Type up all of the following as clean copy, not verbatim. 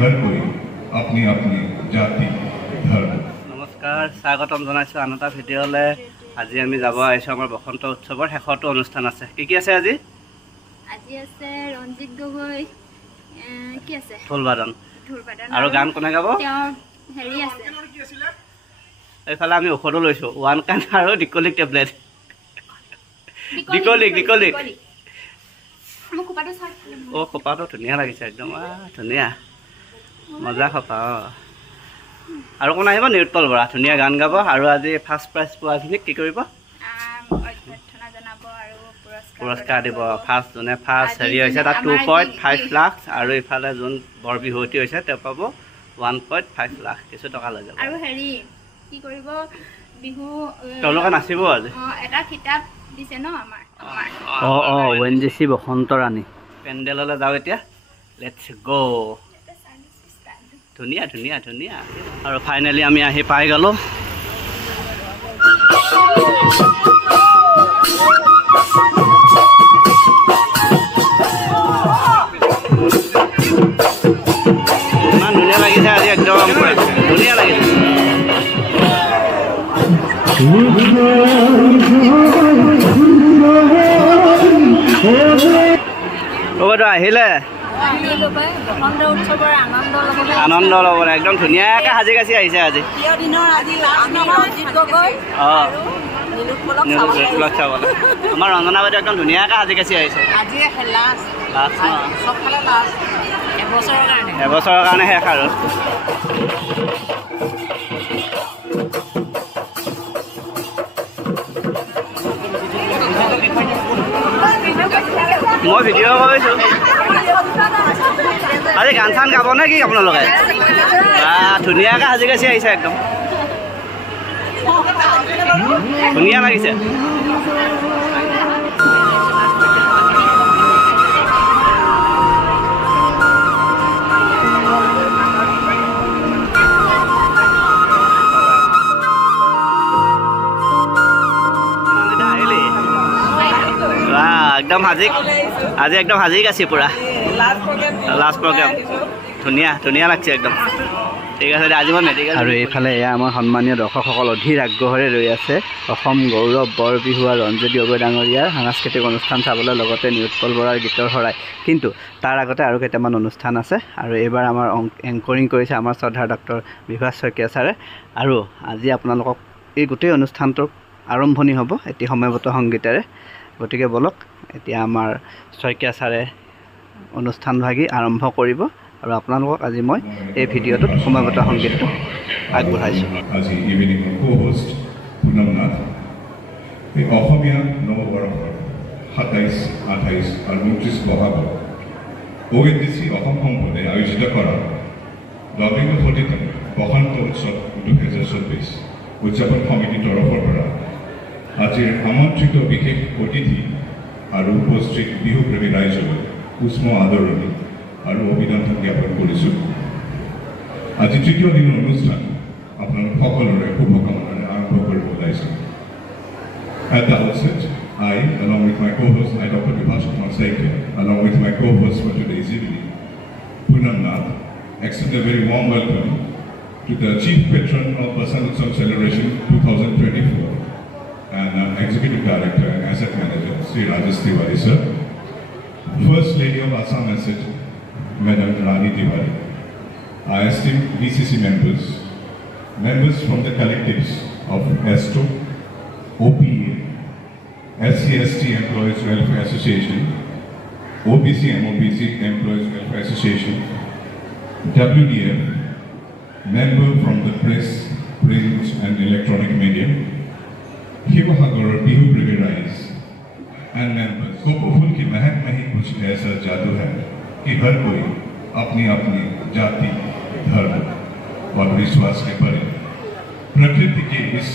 हर कोई अपनी अपनी जाति धर्म। नमस्कार, स्वागतम जनाइছো আন এটা ভিডিঅ'লে। আজি আমি যাব আহিছোঁ আমাৰ বসন্ত উৎসৱৰ শেষৰটো অনুষ্ঠান আছে। কি আছে আজি? আজি আছে ৰঞ্জিত গগৈ, কি আছে ঢোলবাদন আৰু গান কোনে গাব? হেৰি আছে। এইফালে আমি ঔষধো লৈছোঁ, ওৱান কান আৰু ডিকলিক টেবলেট। ডিকলিক অ' খোপাটো ধুনীয়া লাগিছে একদম, ধুনীয়া মজা খোপা। অঁ, আৰু কোন আহিব? নিৰুৎপল বৰা, ধুনীয়া গান গাব। আৰু আজি ফাৰ্ষ্ট প্ৰাইজ পোৱাখিনিক কি কৰিব? পুৰস্কাৰ দিব। যোনে ফাৰ্ষ্ট হেৰি হৈছে তাত 2.5 লাখ, আৰু ইফালে যোন বৰ বিহুৱতী হৈছে তেওঁ পাব 1.5 লাখ কিছু টকা লৈ যাব। আৰু হেৰি কি কৰিব, বিহু তেওঁলোকে নাচিব আজি। এটা কিতাপ দিছে ন আমাৰ। ONGC বসন্ত ৰাণী পেণ্ডেললৈ যাওঁ এতিয়া। লেটছ গ'। ধুনীয়া ধুনীয়া ধুনীয়া। আৰু ফাইনেলি আমি আহি পাই গ'লোঁ। ইমান ধুনীয়া লাগিছে আজি, একদম ধুনীয়া লাগিছে। ৰ'বতো আহিলে আনন্দ ল'বলৈ একদম ধুনীয়াকৈ সাজি কাচি আহিছে আজি। অঁ, নিৰুৎপলক চাবলৈ আমাৰ ৰঞ্জনা বাইদেউ একদম ধুনীয়াকৈ সাজি কাচি আহিছে। এবছৰৰ কাৰণে শেষ আৰু। মই ভিডিঅ' কৰিছোঁ। আজি গান চান গাব নে কি আপোনালোকে? ধুনীয়াকৈ সাজি কাচি আহিছে একদম, ধুনীয়া লাগিছে। একদম আজি একদম সাজি কাচি পূৰা লাষ্ট প্ৰগ্ৰেম। ধুনীয়া ধুনীয়া লাগছে একদম। ঠিক আছে, আজি মই মেডিকেল। আৰু এইফালে এয়া আমাৰ সন্মানীয় দৰ্শকসকল অধীৰ আগ্ৰহেৰে ৰৈ আছে অসম গৌৰৱ বৰ বিহু আৰু ৰঞ্জিত গগৈ ডাঙৰীয়াৰ সাংস্কৃতিক অনুষ্ঠান চাবলৈ, লগতে নিৰুৎপল বৰাৰ গীতৰ শৰাই। কিন্তু তাৰ আগতে আৰু কেইটামান অনুষ্ঠান আছে। আৰু এইবাৰ আমাৰ এংকৰিং কৰিছে আমাৰ শ্ৰদ্ধাৰ ডক্টৰ বিভাস শইকীয়া ছাৰে। আৰু আজি আপোনালোকক এই গোটেই অনুষ্ঠানটোৰ আৰম্ভণি হ'ব এটি সময়গত সংগীতেৰে। গতিকে বলক, এতিয়া আমাৰ শইকীয়া ছাৰে অনুষ্ঠানভাগি আৰম্ভ কৰিব। আৰু আপোনালোকক আজি মই এই ভিডিঅ'টোত সময়গত সংগীতটো আগবঢ়াইছোঁ। আজি ইভিনিং কো-হোষ্ট পুনম নাথ। এই অসমীয়া নৱবৰ্ষৰ 27, 28 আৰু 29 বহাগত ONGC অসম সম্পদে আয়োজিত কৰা 42তম বসন্ত উৎসৱ 2024 উদযাপন সমিতিৰ তৰফৰ পৰা আজিৰ আমন্ত্ৰিত বিশেষ অতিথি আৰু উপস্থিত বিহুপ্ৰেমী ৰাইজলৈ উষ্ম আদৰণি আৰু অভিনন্দন জ্ঞাপন কৰিছোঁ। আজি তৃতীয় দিনৰ অনুষ্ঠান আপোনালোক সকলোৰে শুভকামনাৰে আৰম্ভ কৰিব ওলাইছোঁ। At the outset, I, along with my co-host, Dr. Vivash Kumar Saikia, along with my co-host for today's evening, Punam Nath, extend a very warm welcome to the Chief Patron of Basant Utsav Celebration 2024 and Executive Director and Asset Manager, Sri Rajesh Tiwari sir, First Lady of Assam Asset, Madam Rani Tiwari, our esteemed BCC members, members from the collectives of ESTO, OPA, SCST Employees Welfare Association, OBC MOBC Employees Welfare Association, WDF, member from the press, print and electronic media, Shivsagar बिहू प्रेमी rise and members. Cocoa फूल की महक में ही कुछ ऐसा जादू है कि हर कोई अपनी अपनी जाति, धर्म और विश्वास के परे प्रकृति के इस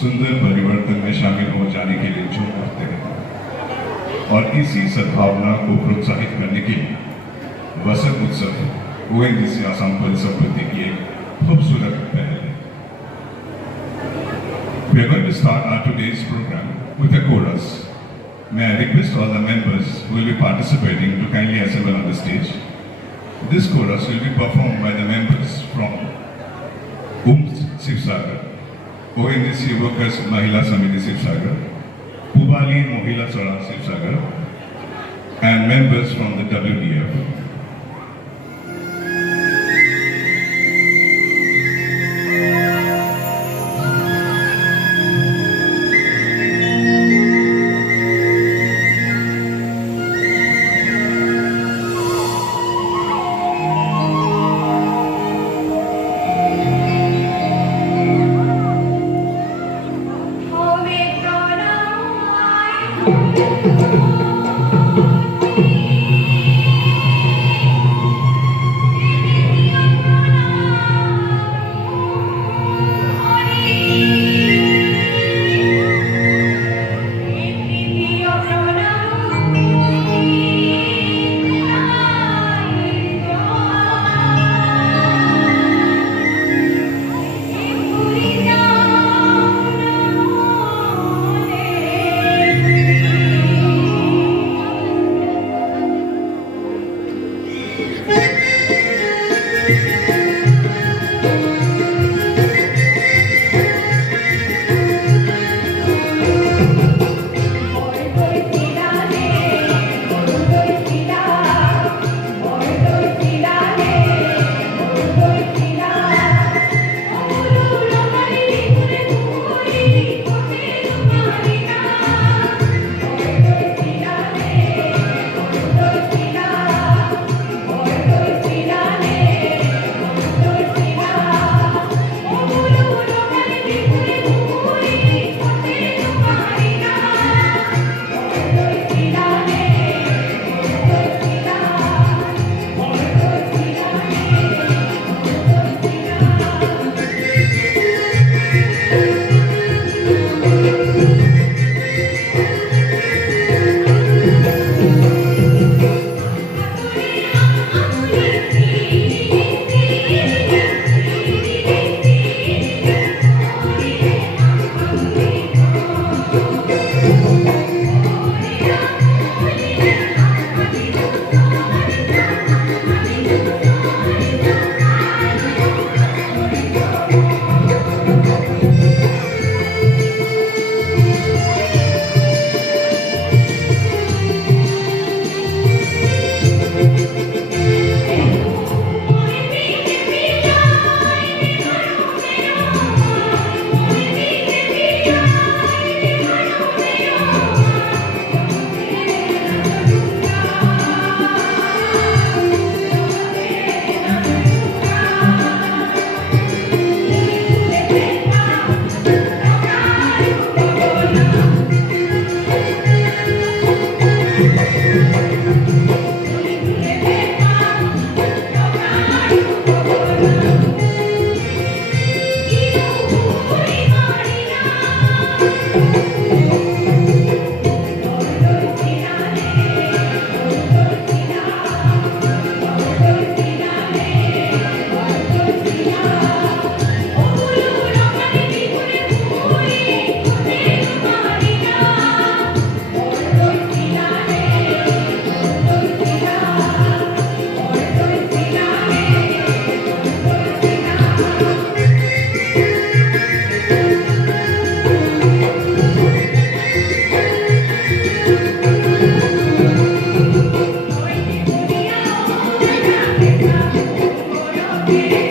सुंदर परिवर्तन में शामिल हो जाने के लिए झूम उठते हैं। और इसी सद्भावना को प्रोत्साहित करने के लिए बसंत उत्सव ONGC आसाम परिषद प्रति की एक खूबसूरत पहल है। We are going to start our today's program with a chorus. May I request all the members who will be participating to kindly assemble on the stage. This chorus will be performed by the members from Sivsagar, ONGC Workers Mahila Samiti Sivsagar, Pubali Mohila Sara Sivsagar, and members from the WDF. Yeah.